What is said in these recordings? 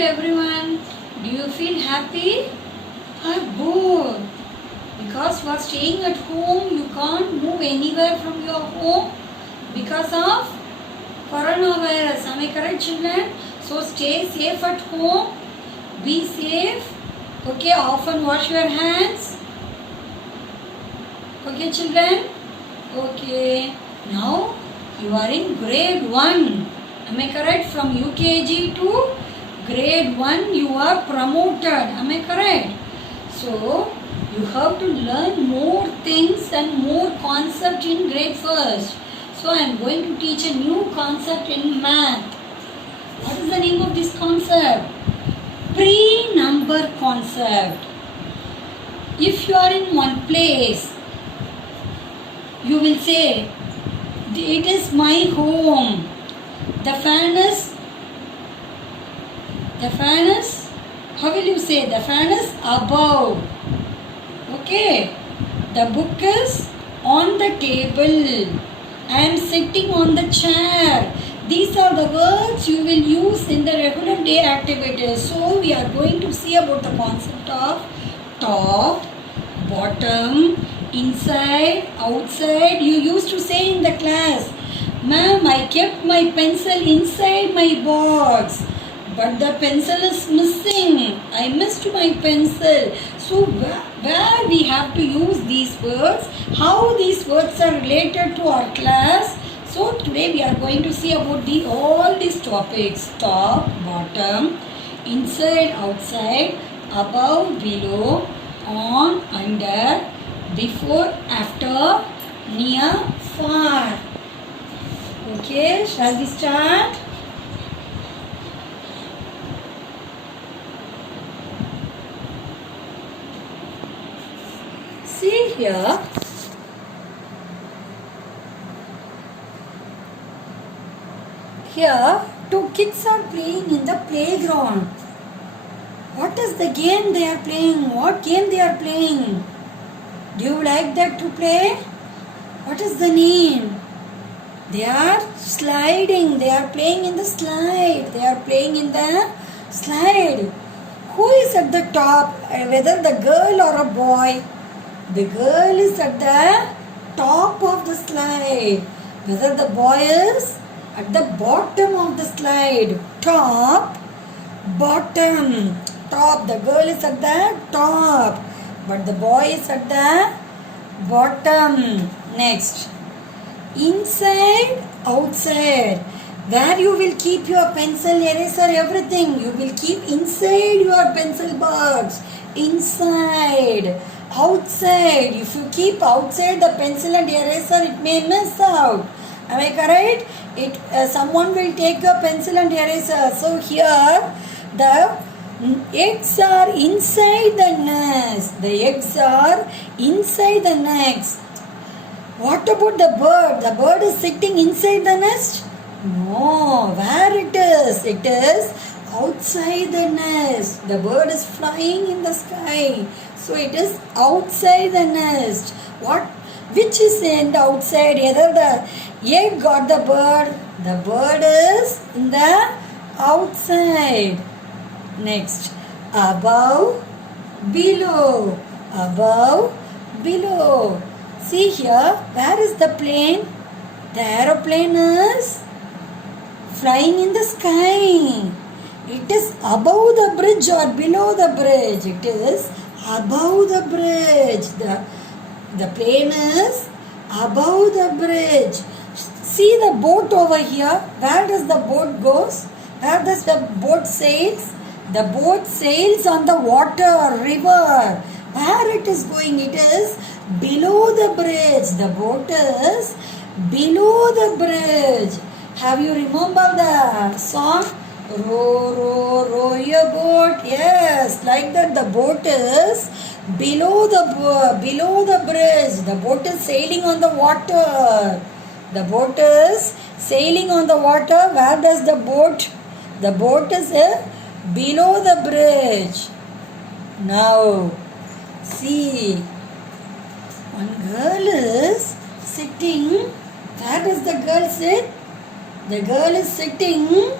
everyone. Do you feel happy or bored? Because you are staying at home, you can't move anywhere from your home because of coronavirus. Am I correct, children? So stay safe at home. Be safe. Okay, often wash your hands. Okay, children? Okay. Now you are in grade 1. Am I correct? From UKG to grade 1 you are promoted. Am I correct? So you have to learn more things and more concept in grade 1st. So I am going to teach a new concept in math. What is the name of this concept? Pre-number concept. If you are in one place, you will say, it is my home. The fan is, how will you say? The fan is above. Okay. The book is on the table. I am sitting on the chair. These are the words you will use in the regular day activities. So we are going to see about the concept of top, bottom, inside, outside. You used to say in the class, "Ma'am, I kept my pencil inside my box, but the pencil is missing. I missed my pencil." So where we have to use these words, how these words are related to our class. So today we are going to see about all these topics: top, bottom, inside, outside, above, below, on, under, before, after, near, far. Okay, shall we start? See here. Here, two kids are playing in the playground. What is the game they are playing? What game they are playing? Do you like that to play? What is the name? They are sliding. They are playing in the slide. They are playing in the slide. Who is at the top? Whether the girl or a boy? The girl is at the top of the slide. Whether the boy is at the bottom of the slide. Top, bottom. Top. The girl is at the top, but the boy is at the bottom. Next. Inside, outside. Where you will keep your pencil, eraser, everything. You will keep inside your pencil box. Inside. Outside. If you keep outside the pencil and eraser, it may miss out. Am I correct? Someone will take your pencil and eraser. So here the eggs are inside the nest. The eggs are inside the nest. What about the bird? The bird is sitting inside the nest? No. Where it is? It is outside the nest. The bird is flying in the sky. So it is outside the nest. Which is in the outside? Either the egg or the bird? The bird is in the outside. Next. Above, below. Above, below. See here, where is the plane? The aeroplane is flying in the sky. It is above the bridge or below the bridge? It is above the bridge. The plane is above the bridge. See the boat over here. Where does the boat goes? Where does the boat sails? The boat sails on the water, river. Where it is going? It is below the bridge. The boat is below the bridge. Have you remembered the song? Row, row, row your boat. Yes, like that the boat is below the bridge. The boat is sailing on the water. The boat is sailing on the water. Where does the boat? The boat is below the bridge. Now, see, one girl is sitting. Where does the girl sit? The girl is sitting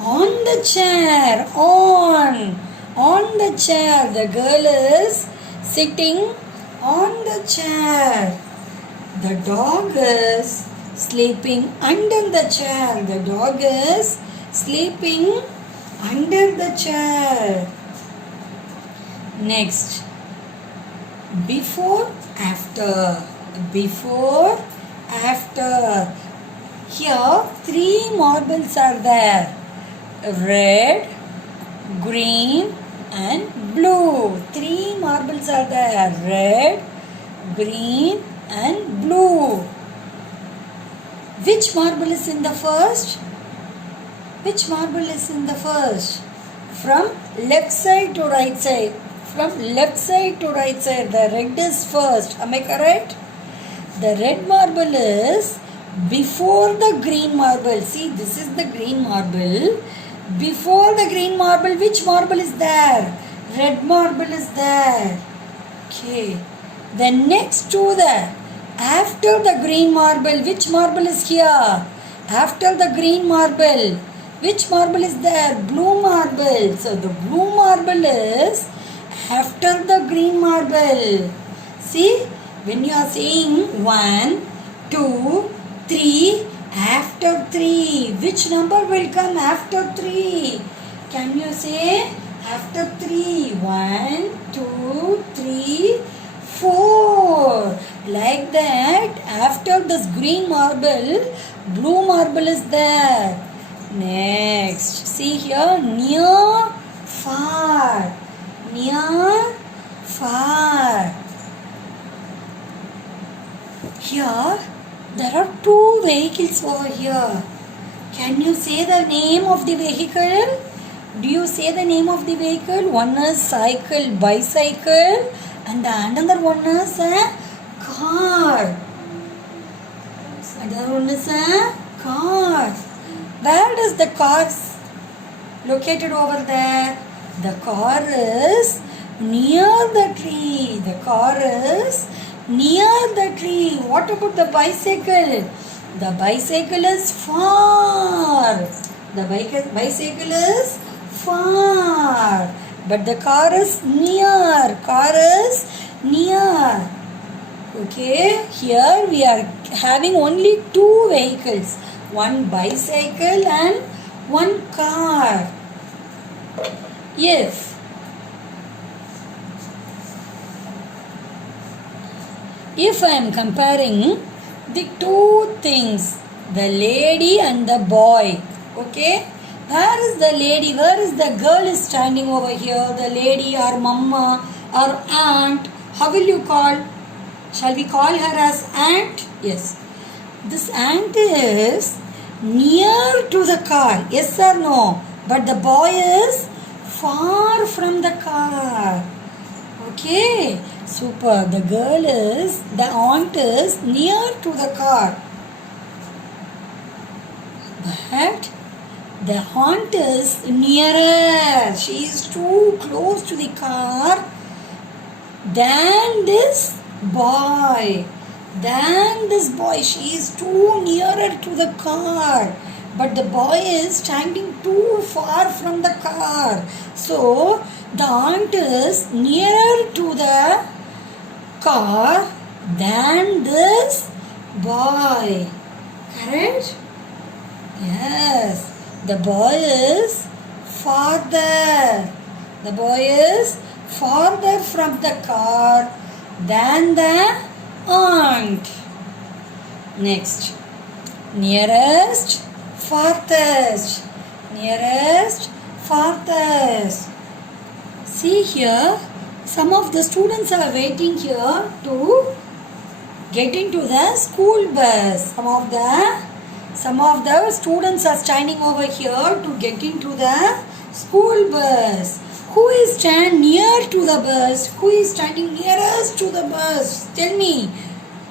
On the chair. On the chair. The girl is sitting on the chair. The dog is sleeping under the chair. The dog is sleeping under the chair. Next. Before, after. Before, after. Here, 3 marbles are there. Red, green and blue. 3 marbles are there. Red, green and blue. Which marble is in the first? Which marble is in the first? From left side to right side. From left side to right side. The red is first. Am I correct? The red marble is before the green marble. See, this is the green marble. Before the green marble, which marble is there? Red marble is there. Okay. Then next to the, after the green marble, which marble is here? After the green marble, which marble is there? Blue marble. So the blue marble is after the green marble. See, when you are saying 1, 2, 3, after 3, which number will come after 3? Can you say after 3? 1, 2, 3, 4. Like that, after this green marble, blue marble is there. Next, see here, near, far. Near, far. Here, there are 2 vehicles over here. Can you say the name of the vehicle? Do you say the name of the vehicle? One is cycle, bicycle, and the another one is a car. Another one is a car. Where is the car located over there? The car is near the tree. The car is near the tree. What about the bicycle? The bicycle is far. The bicycle is far. But the car is near. Car is near. Okay. Here we are having only 2 vehicles. One bicycle and one car. If I am comparing the 2 things, the lady and the boy, okay, where is the lady, where is the girl is standing over here, the lady or mama or aunt, how will you call? Shall we call her as aunt? Yes. This aunt is near to the car, yes or no? But the boy is far from the car. Okay, super. The aunt is near to the car. But the aunt is nearer. She is too close to the car than this boy. She is too nearer to the car. But the boy is standing too far from the car. So, the aunt is nearer to the car than this boy. Correct? Yes. The boy is farther. The boy is farther from the car than the aunt. Next. Nearest, farthest. Nearest, farthest. See here, some of the students are waiting here to get into the school bus. Some of the students are standing over here to get into the school bus. Who is standing near to the bus? Who is standing nearest to the bus? Tell me.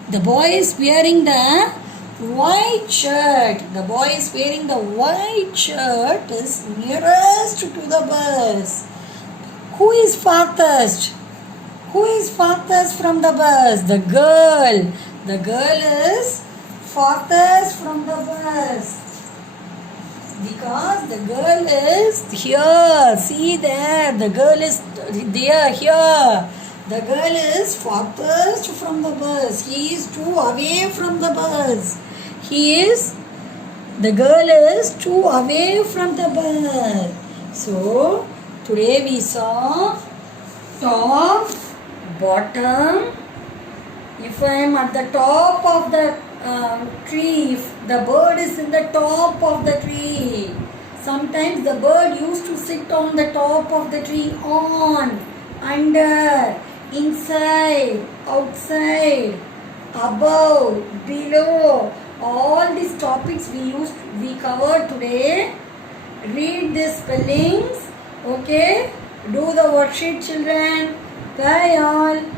The boy is wearing the white shirt. The boy is wearing the white shirt is nearest to the bus. Who is farthest? Who is farthest from the bus? The girl. The girl is farthest from the bus. Because the girl is here. See there. The girl is there, here. The girl is farthest from the bus. He is too away from the bus. The girl is too away from the bus. So, today we saw top, bottom. If I am at the top of the tree, if the bird is in the top of the tree, sometimes the bird used to sit on the top of the tree, on, under, inside, outside, above, below. All these topics we covered today. Read the spellings. Okay, do the worksheet, children. Bye all.